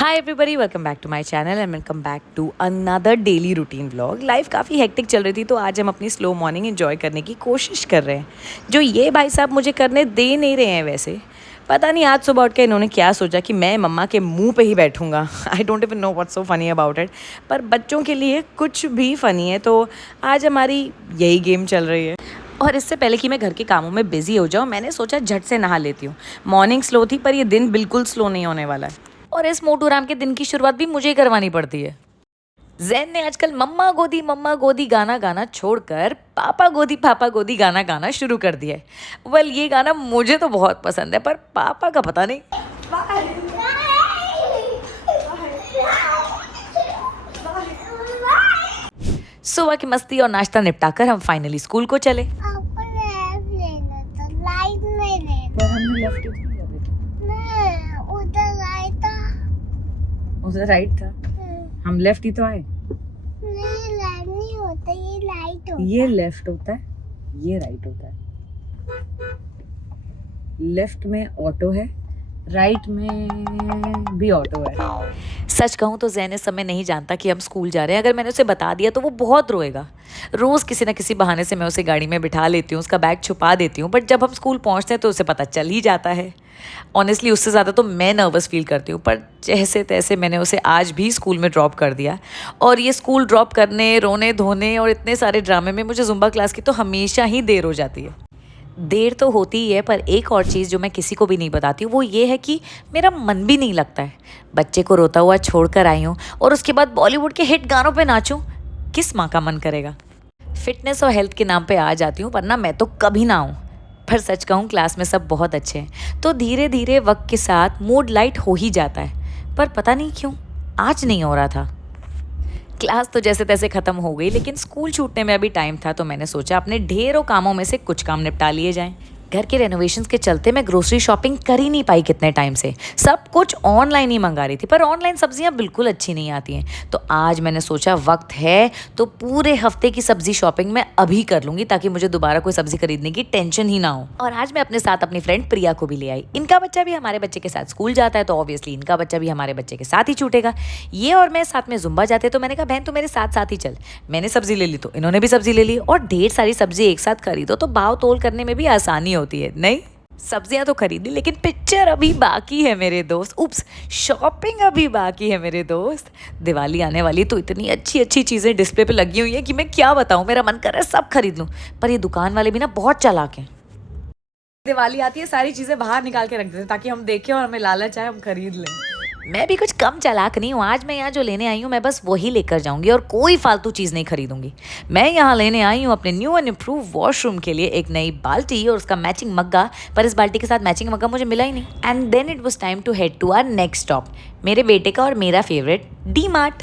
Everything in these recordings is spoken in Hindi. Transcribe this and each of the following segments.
Hi everybody, welcome back to my channel and welcome back to another daily routine vlog. Life काफ़ी हेक्टिक चल रही थी तो आज हम अपनी स्लो मॉर्निंग एंजॉय करने की कोशिश कर रहे हैं, जो ये भाई साहब मुझे करने दे नहीं रहे हैं। वैसे पता नहीं आज सुबह उठ के इन्होंने क्या सोचा कि मैं मम्मा के मुंह पे ही बैठूंगा। I don't even know what's so funny about it, पर बच्चों के लिए कुछ भी फ़नी है। तो आज हमारी यही गेम चल रही है। और इससे पहले कि मैं घर के कामों में बिजी हो जाऊँ, मैंने सोचा झट से नहा लेती हूँ। मॉर्निंग स्लो थी पर ये दिन बिल्कुल स्लो नहीं होने वाला है, और इस मोटू राम के दिन की शुरुआत भी मुझे ही करवानी पड़ती है। जैन ने आजकल मम्मा गोदी गाना गाना छोड़कर पापा गोदी गाना गाना शुरू कर दिया है। वेल, ये गाना मुझे तो बहुत पसंद है, पर पापा का पता नहीं। सुबह की मस्ती और नाश्ता निपटाकर हम फाइनली स्कूल को चले। आपको लेफ्ट लेना था, राइट में लेना। पर हमने लेफ्ट ही नहीं नहीं, उधर राइट था। उधर राइट था, हम लेफ्ट ही तो आए। नहीं, राइट नहीं होता, ये राइट होता। ये लेफ्ट होता है, ये राइट होता है। लेफ्ट में ऑटो है, राइट में भी ऑटो है। सच कहूँ तो जैन इस समय नहीं जानता कि हम स्कूल जा रहे हैं। अगर मैंने उसे बता दिया तो वो बहुत रोएगा। रोज़ किसी न किसी बहाने से मैं उसे गाड़ी में बिठा लेती हूँ, उसका बैग छुपा देती हूँ, बट जब हम स्कूल पहुँचते हैं तो उसे पता चल ही जाता है। ऑनेस्टली उससे ज़्यादा तो मैं नर्वस फील करती हूँ, पर जैसे तैसे मैंने उसे आज भी स्कूल में ड्रॉप कर दिया। और ये स्कूल ड्रॉप करने, रोने धोने और इतने सारे ड्रामे में मुझे जुम्बा क्लास की तो हमेशा ही देर हो जाती है। देर तो होती ही है, पर एक और चीज़ जो मैं किसी को भी नहीं बताती हूँ वो ये है कि मेरा मन भी नहीं लगता है। बच्चे को रोता हुआ छोड़कर आई हूँ और उसके बाद बॉलीवुड के हिट गानों पे नाचूं, किस माँ का मन करेगा। फिटनेस और हेल्थ के नाम पे आ जाती हूँ, वरना मैं तो कभी ना आऊँ। पर सच कहूँ, क्लास में सब बहुत अच्छे हैं, तो धीरे धीरे वक्त के साथ मूड लाइट हो ही जाता है। पर पता नहीं क्यों आज नहीं हो रहा था। क्लास तो जैसे तैसे ख़त्म हो गई, लेकिन स्कूल छूटने में अभी टाइम था, तो मैंने सोचा अपने ढेरों कामों में से कुछ काम निपटा लिए जाएं। घर के रेनोवेशंस के चलते मैं ग्रोसरी शॉपिंग कर ही नहीं पाई कितने टाइम से। सब कुछ ऑनलाइन ही मंगा रही थी, पर ऑनलाइन सब्जियां बिल्कुल अच्छी नहीं आती हैं। तो आज मैंने सोचा वक्त है तो पूरे हफ्ते की सब्जी शॉपिंग मैं अभी कर लूँगी, ताकि मुझे दोबारा कोई सब्जी खरीदने की टेंशन ही ना हो। और आज मैं अपने साथ अपनी फ्रेंड प्रिया को भी ले आई। इनका बच्चा भी हमारे बच्चे के साथ स्कूल जाता है, तो ऑब्वियसली इनका बच्चा भी हमारे बच्चे के साथ ही छूटेगा। ये और मैं साथ में जुम्बा जाते, तो मैंने कहा बहन तू मेरे साथ साथ ही चल। मैंने सब्जी ले ली तो इन्होंने भी सब्जी ले ली, और ढेर सारी सब्जी एक साथ खरीदो तो भाव तोल करने में भी आसानी होती है। नहीं, सब्जियां तो खरीदी, लेकिन पिक्चर अभी बाकी है मेरे दोस्त। उप्स, शॉपिंग अभी बाकी है मेरे दोस्त। दिवाली आने वाली, तो इतनी अच्छी अच्छी चीज़ें डिस्प्ले पे लगी हुई हैं कि मैं क्या बताऊं। मेरा मन कर रहा है सब खरीद लूं, पर ये दुकान वाले भी ना बहुत चालाक हैं। दिवाली आती है, सारी चीज़ें बाहर निकाल के रख देते हैं ताकि हम देखें और हमें लालच आए, हम खरीद लें। मैं भी कुछ कम चालाक नहीं हूँ। आज मैं यहाँ जो लेने आई हूँ मैं बस वही लेकर जाऊँगी और कोई फालतू चीज़ नहीं खरीदूंगी। मैं यहाँ लेने आई हूँ अपने न्यू एंड इम्प्रूव वॉशरूम के लिए एक नई बाल्टी और उसका मैचिंग मग्गा, पर इस बाल्टी के साथ मैचिंग मग्गा मुझे मिला ही नहीं। And then it was time to head to our next stop, मेरे बेटे का और मेरा फेवरेट डी मार्ट।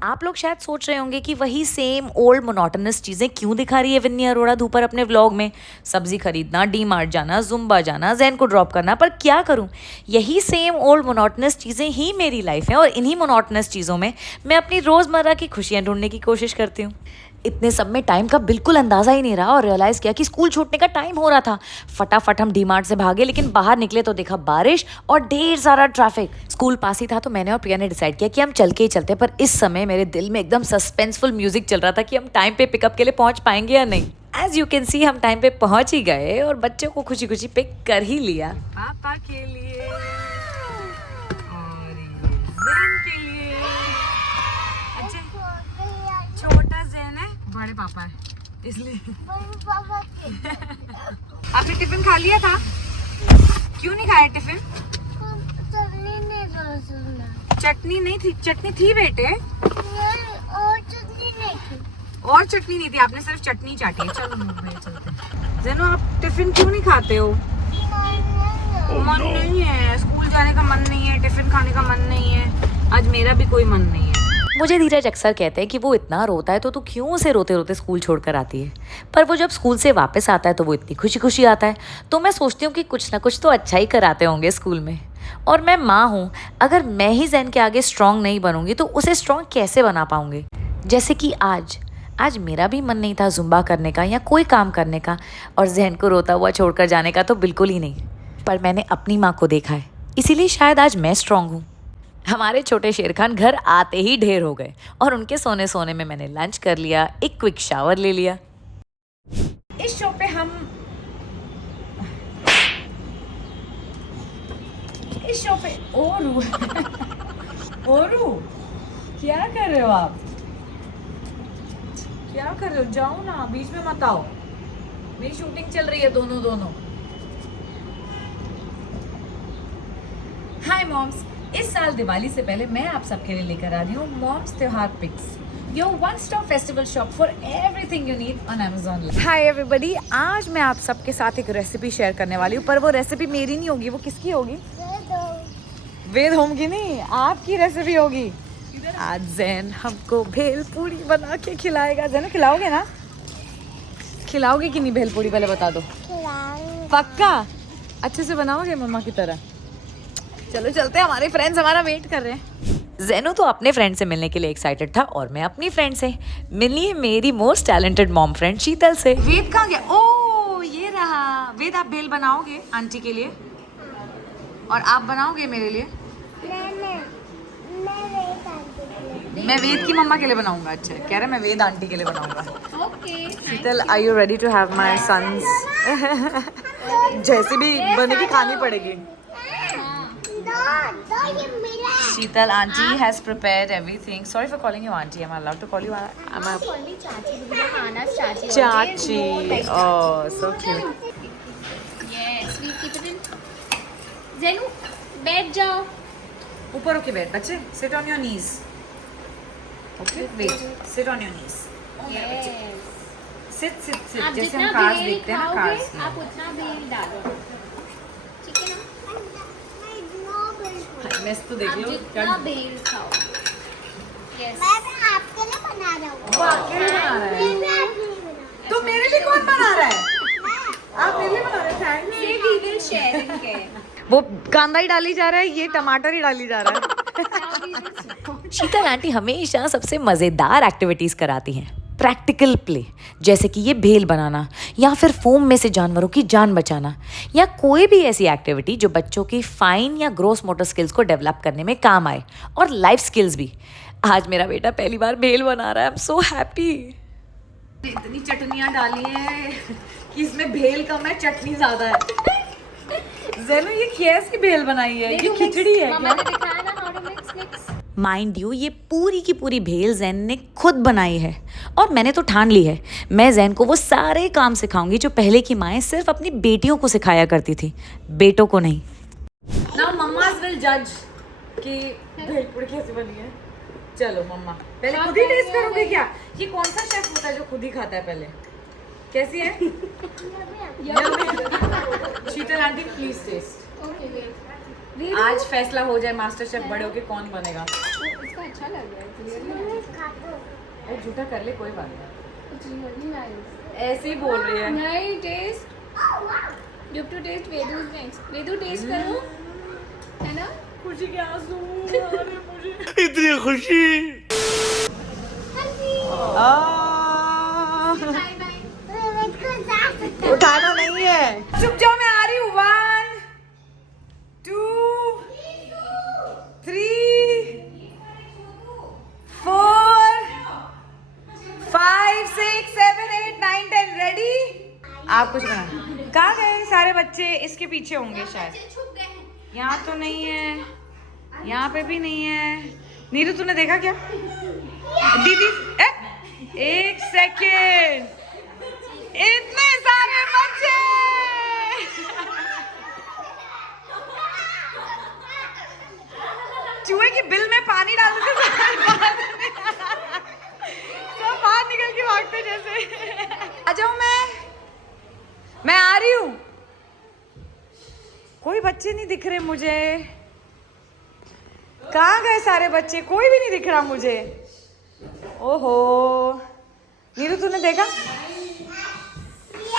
आप लोग शायद सोच रहे होंगे कि वही सेम ओल्ड मोनोटोनस चीज़ें क्यों दिखा रही है विन्नी अरोड़ा धूपर अपने व्लॉग में। सब्जी खरीदना, डी मार्ट जाना, जुम्बा जाना, जैन को ड्रॉप करना, पर क्या करूं, यही सेम ओल्ड मोनोटोनस चीज़ें ही मेरी लाइफ है, और इन्हीं मोनोटोनस चीज़ों में मैं अपनी रोज़मर्रा की खुशियाँ ढूंढने की कोशिश करती हूँ। इतने सब में टाइम का बिल्कुल अंदाज़ा ही नहीं रहा, और रियलाइज़ किया कि स्कूल छूटने का टाइम हो रहा था। फटाफट हम डी मार्ट से भागे, लेकिन बाहर निकले तो देखा बारिश और ढेर सारा ट्रैफिक। स्कूल पास ही था, तो मैंने और प्रिया ने डिसाइड किया कि हम चल के ही चलते। पर इस समय मेरे दिल में एकदम सस्पेंसफुल म्यूजिक चल रहा था कि हम टाइम पे पिकअप के लिए पहुंच पाएंगे या नहीं। एज यू कैन सी हम टाइम पे पहुंच ही गए और बच्चों को खुशी खुशी पिक कर ही लिया। पापा के लिए और जैन के लिए। अच्छा, छोटा जैन है, बड़े पापा है, इसलिए। पापा के आपने टिफिन खा लिया था? क्यों नहीं खाया टिफिन? चटनी नहीं तो सुना। चटनी नहीं थी? चटनी थी बेटे, और चटनी नहीं थी। और चटनी नहीं थी, आपने सिर्फ चटनी चाटी है। चलो भाई चलते। जैनो, आप टिफिन क्यों नहीं खाते हो? मन नहीं है, स्कूल जाने का मन नहीं है, टिफिन खाने का मन नहीं है। आज मेरा भी कोई मन नहीं है। मुझे धीरज अक्सर कहते हैं कि वो इतना रोता है तो तू क्यों उसे रोते रोते स्कूल छोड़कर आती है, पर वो जब स्कूल से वापस आता है तो वो इतनी खुशी खुशी आता है। तो मैं सोचती हूँ कि कुछ ना कुछ तो अच्छा ही कराते होंगे स्कूल में। और मैं माँ हूँ, अगर मैं ही जैन के आगे स्ट्रांग नहीं बनूंगी तो उसे स्ट्रांग कैसे बना पाऊंगी। जैसे कि आज मेरा भी मन नहीं था जुम्बा करने का या कोई काम करने का, और जैन को रोता हुआ छोड़कर जाने का तो बिल्कुल ही नहीं। पर मैंने अपनी माँ को देखा है, इसीलिए शायद आज मैं स्ट्रांग हूँ। हमारे छोटे शेर खान घर आते ही ढेर हो गए और उनके सोने सोने में मैंने लंच कर लिया, एक क्विक शावर ले लिया। इस शो पे हम ओरू ओरू क्या कर रहे हो आप? क्या कर रहे हो? जाओ ना, बीच में मत आओ, मेरी शूटिंग चल रही है। दोनों हाय मॉम्स, इस साल दिवाली से पहले मैं आप सबके लिए लेकर आ रही हूँ मॉम्स त्योहार picks, your one stop festival shop for everything you need on Amazon। Hi everybody, आज मैं आप सबके साथ एक रेसिपी शेयर करने वाली हूँ, पर वो रेसिपी मेरी नहीं होगी, वो किसकी होगी? वेद होम की नहीं, आपकी रेसिपी होगी। आज जैन हमको भेल पूरी बना के खिलाएगा। जैन खिलाओगे ना? खिलाओगे कि नहीं भेल पूरी, पहले बता दो। पक्का? अच्छे से बनाओगे मम्मा की तरह? चलो चलते हैं, हमारे फ्रेंड्स हमारा वेट कर रहे हैं। जैनू तो अपने फ्रेंड से मिलने के लिए एक्साइटेड था और मैं अपनी फ्रेंड से मिली है, मेरी मोस्ट टैलेंटेड मॉम फ्रेंड शीतल से। वेद कहाँ गया? ओ ये रहा। वेद, आप भेल बनाओगे आंटी के लिए और आप बनाओगे मेरे लिए? मैं वेद की मम्मा के लिए बनाऊंगा। अच्छा, कह रहे मैं वेद आंटी के लिए बनाऊंगा। Okay Sheetal, are you ready to have my sons? जैसे भी बनेगी खानी पड़ेगी। Sheetal, aunty has prepared everything. Sorry for calling you auntie. Am I allowed to call you? Chachi. Oh, so cute. Yes, we keep it in. Zenu, बैठ जाओ। ऊपर होके बैठ बच्चे. Sit on your knees. Okay, wait. Sit on your knees. Yes. Sit. आप जैसे जितना हम कार्स भेल देखते हैं ना, खाओगे, कार्स। आप उतना भेल डालो। ठीक है ना? मेस तो देख आप लो। जितना भेल खाओ। Yes. मैं आपके लिए बना रहा हूँ। वो आपके लिए बना रहा है। मैं आपके लिए बना रहा हूँ। तो मेरे लिए कौन बना रहा है? आप मेरे लिए बना रहे हैं? Thanks. ये we will share इनके। वो कांदा ही डाली जा रहा है, ये टमाटर ही डाली जा रहा है। शीतल आंटी हमेशा सबसे मज़ेदार एक्टिविटीज़ कराती हैं। प्रैक्टिकल प्ले, जैसे कि ये भेल बनाना या फिर फोम में से जानवरों की जान बचाना, या कोई भी ऐसी एक्टिविटी जो बच्चों की फाइन या ग्रोस मोटर स्किल्स को डेवलप करने में काम आए, और लाइफ स्किल्स भी। आज मेरा बेटा पहली बार भेल बना रहा है। I am so happy. इतनी चटनियाँ डाली हैं कि इसमें भेल कम है, चटनी ज़्यादा है। ज़ेनू, ये कैसी भेल बनाई है? ये खिचड़ी है मम्मा क्या? ने दिखाया ना how to mix। Mind you, ये पूरी की पूरी भेल जैन ने खुद बनाई है और मैंने तो ठान ली है, मैं जैन को वो सारे काम सिखाऊंगी जो पहले की माएँ सिर्फ अपनी बेटियों को सिखाया करती थी, बेटों को नहीं। नाउ मम्मास विल जज कि भेल पूरी कैसी बनी है। चलो मम्मा, पहले खुद ही टेस्ट करोगे क्या? ये कौन सा शेफ होता है जो खुद ही खाता है पहले? कैसी है? Sheetal aunty please test. Okay, wait. आज फैसला हो जाए मास्टर शेफ बड़े होके कौन बनेगा। इसका अच्छा लग रहा है। Clearly, अरे झूठा कर ले, कोई बात नहीं, it's really nice. ऐसे ही बोल रही है। नहीं, taste. You have to taste Vedu's next. Vedu taste करो, है ना? खुशी के आंसू आ रहे हैं मुझे। इतनी खुशी। Bye bye. उठाना नहीं है। चुप जाओ, मैं आ रही हूँ। 1 2 3 4 5 6 7 8 9 10 रेडी? आप कुछ बना। कहाँ गए सारे बच्चे? इसके पीछे होंगे शायद। यहाँ तो नहीं है, यहाँ पे भी नहीं है। नीरू, तूने देखा क्या? दीदी, एक सेकेंड, इतने सारे बच्चे। चूहे की बिल में पानी डाल देते सब बाहर निकल के भागते जैसे। आ जाऊं मैं आ रही हूँ। कोई बच्चे नहीं दिख रहे मुझे। कहाँ गए सारे बच्चे? कोई भी नहीं दिख रहा मुझे। ओहो नीरू, तूने देखा?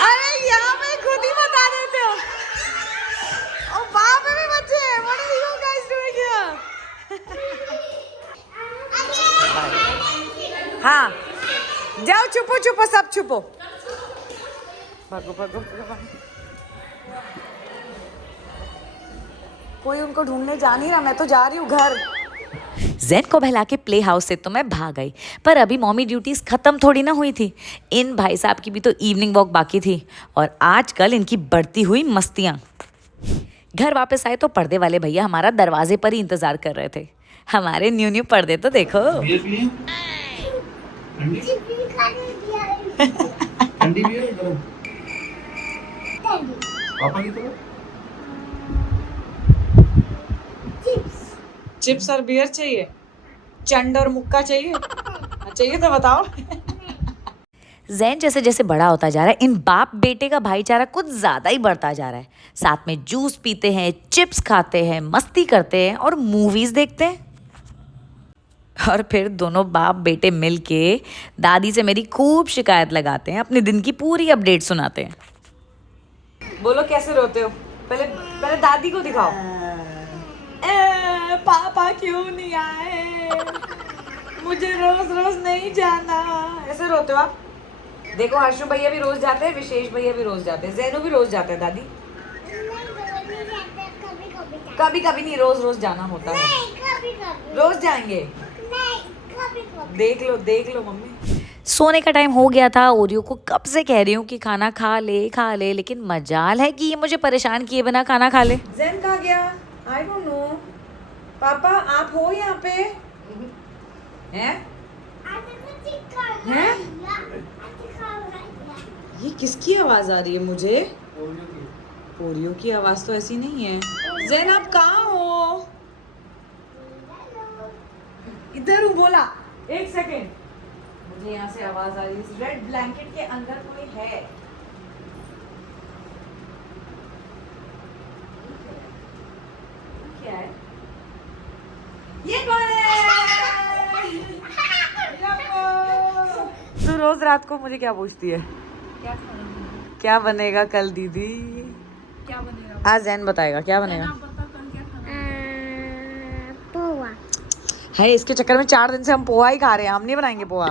अरे यहाँ पे खुद ही बता देते हो। और वहाँ पे भी बच्चे हैं। What are you guys doing here? हाँ, जाओ, छुपो सब छुपो। भागो। कोई उनको ढूंढने जा नहीं रहा, मैं तो जा रही हूँ घर। जैन को बहला के प्ले हाउस से तो मैं भाग गई, पर अभी मॉमी ड्यूटीज खत्म थोड़ी ना हुई थी। इन भाई साहब की भी तो इवनिंग वॉक बाकी थी और आजकल इनकी बढ़ती हुई मस्तियाँ। घर वापस आए तो पर्दे वाले भैया हमारा दरवाजे पर ही इंतजार कर रहे थे। हमारे न्यू न्यू पर्दे तो देखो। बियर पिए? ठंडी? ठंडी बियर है गरम? पापा की तरफ? चिप्स और बियर चाहिए? चंड और मुक्का चाहिए? चाहिए तो बताओ। जैन जैसे जैसे बड़ा होता जा रहा है, इन बाप बेटे का भाईचारा कुछ ज़्यादा ही बढ़ता जा रहा है। साथ में जूस पीते हैं, चिप्स खाते हैं, मस्ती करते हैं और मूवीज़ देखते हैं। और फिर दोनों बाप बेटे मिलके दादी से मेरी खूब शिकायत लगाते हैं, अपने दिन की पूरी अपडेट सुनाते हैं। बोलो कैसे रोते हो? पहले दादी को दिखाओ। पापा क्यों नहीं आए? मुझे रोज रोज नहीं जाना। ऐसे रोते हो आप? देखो हर्षु भैया भी रोज जाते हैं, विशेष भैया भी रोज जाते हैं, जैनू भी रोज जाते हैं। दादी कभी कभी नहीं, रोज रोज जाना होता है। रोज जाएंगे। देख लो मम्मी। सोने का टाइम हो गया था। ओरियो को कब से कह रही हूँ कि खाना खा ले, लेकिन मजाल है कि ये मुझे परेशान किए बिना खाना खा ले। जैन कहाँ गया? I don't know. पापा आप हो यहाँ पे? हैं? हैं? ये किसकी आवाज आ रही है मुझे? ओरियो की आवाज तो ऐसी नहीं है। जैन आप कहाँ हो? इधर हूँ, बोला। एक सेकेंड, मुझे यहाँ से आवाज आ रही है। इस रेड ब्लैंकेट के अंदर कोई है। क्या है? ये कौन है? तू रोज रात को मुझे क्या पूछती है? क्या बनेगा कल दीदी? क्या बनेगा? आज जैन बताएगा क्या बनेगा। आप बता कल क्या खाना? पोहा। है इसके चक्कर में 4 दिन से हम पोहा ही खा रहे हैं। हम नहीं बनाएंगे पोहा।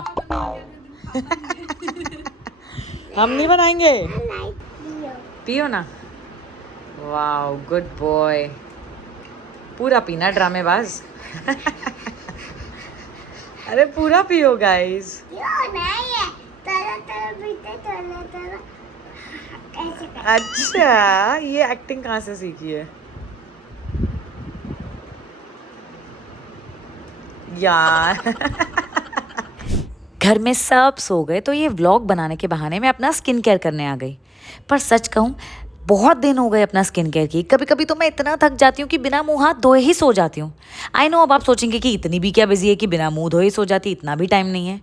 हम नहीं बनाएंगे। पियो ना। Wow good boy. पूरा पीना ड्रामेबाज। अरे पूरा पियो गाइस। अच्छा ये एक्टिंग कहाँ से सीखी है यार? घर में सब सो गए तो ये व्लॉग बनाने के बहाने मैं अपना स्किन केयर करने आ गई। पर सच कहूँ बहुत दिन हो गए अपना स्किन केयर की। कभी कभी तो मैं इतना थक जाती हूँ कि बिना मुंह हाथ धोए ही सो जाती हूँ। आई नो अब आप सोचेंगे कि इतनी भी क्या बिजी है कि बिना मुंह धोए ही सो जाती, इतना भी टाइम नहीं है।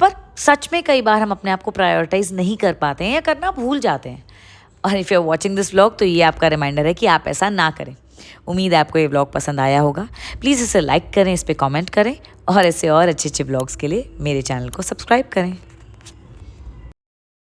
पर सच में कई बार हम अपने आप को प्रायोरिटाइज नहीं कर पाते हैं या करना भूल जाते हैं। और if you are watching this vlog तो ये आपका रिमाइंडर है कि आप ऐसा ना करें। उम्मीद है आपको ये व्लॉग पसंद आया होगा। प्लीज़ इसे लाइक करें, इस पर कमेंट करें और ऐसे और अच्छे अच्छे व्लॉग्स के लिए मेरे चैनल को सब्सक्राइब करें।